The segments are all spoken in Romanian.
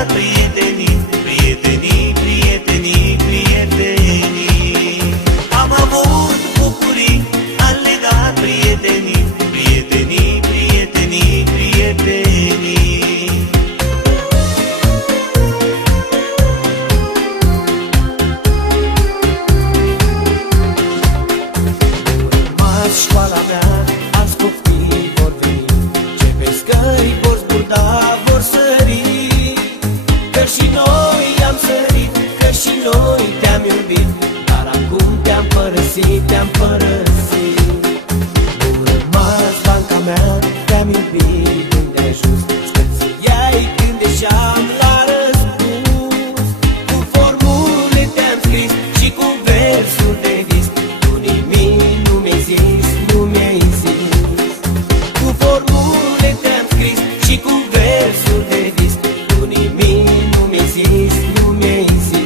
legat prietenii, prietenii, prietenii, prietenii. Am avut bucurii, am legat prietenii, prietenii, prietenii, prietenii. Urmați școala mea, alți copii vor veni, ce pe scări vor zburda, vor sări. Că și noi am sărit, că și noi te-am iubit, dar acum te-am părăsit, te-am părăsit. Urmați banca mea, te-am iubit îndeajuns, scățiai când ieșeam la răspuns. Cu formule te-am scris și cu versuri de vis, tu nimic nu mi-ai zis, nu mi-ai zis. Cu formule te-am scris și cu versuri de vis, tu nimic nu mi-ai zis, nu mi-ai zis.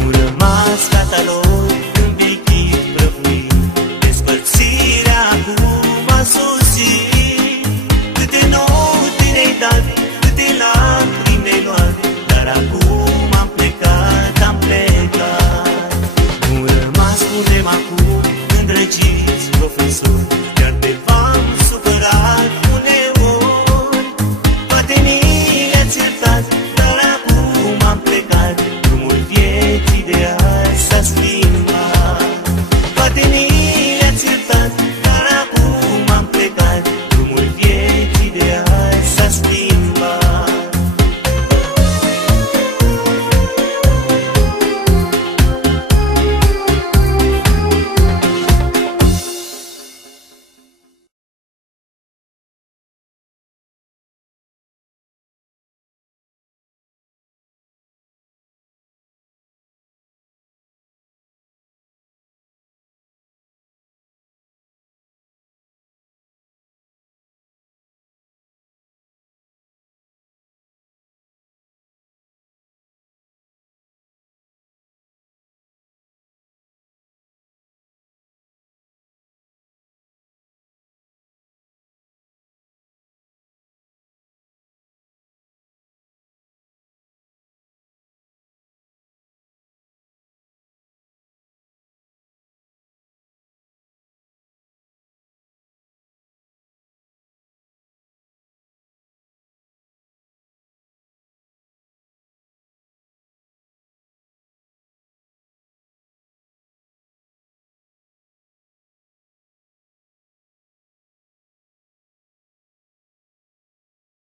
Nu rămas catalog învechit, prăfuit, despărțirea acum a sosit. Câte note ne-ai dat, câte lacrimi ne-ai luat, dar acum am plecat, am plecat. Nu rămas, spunem acum, îndrăgiți profesori, chiar pe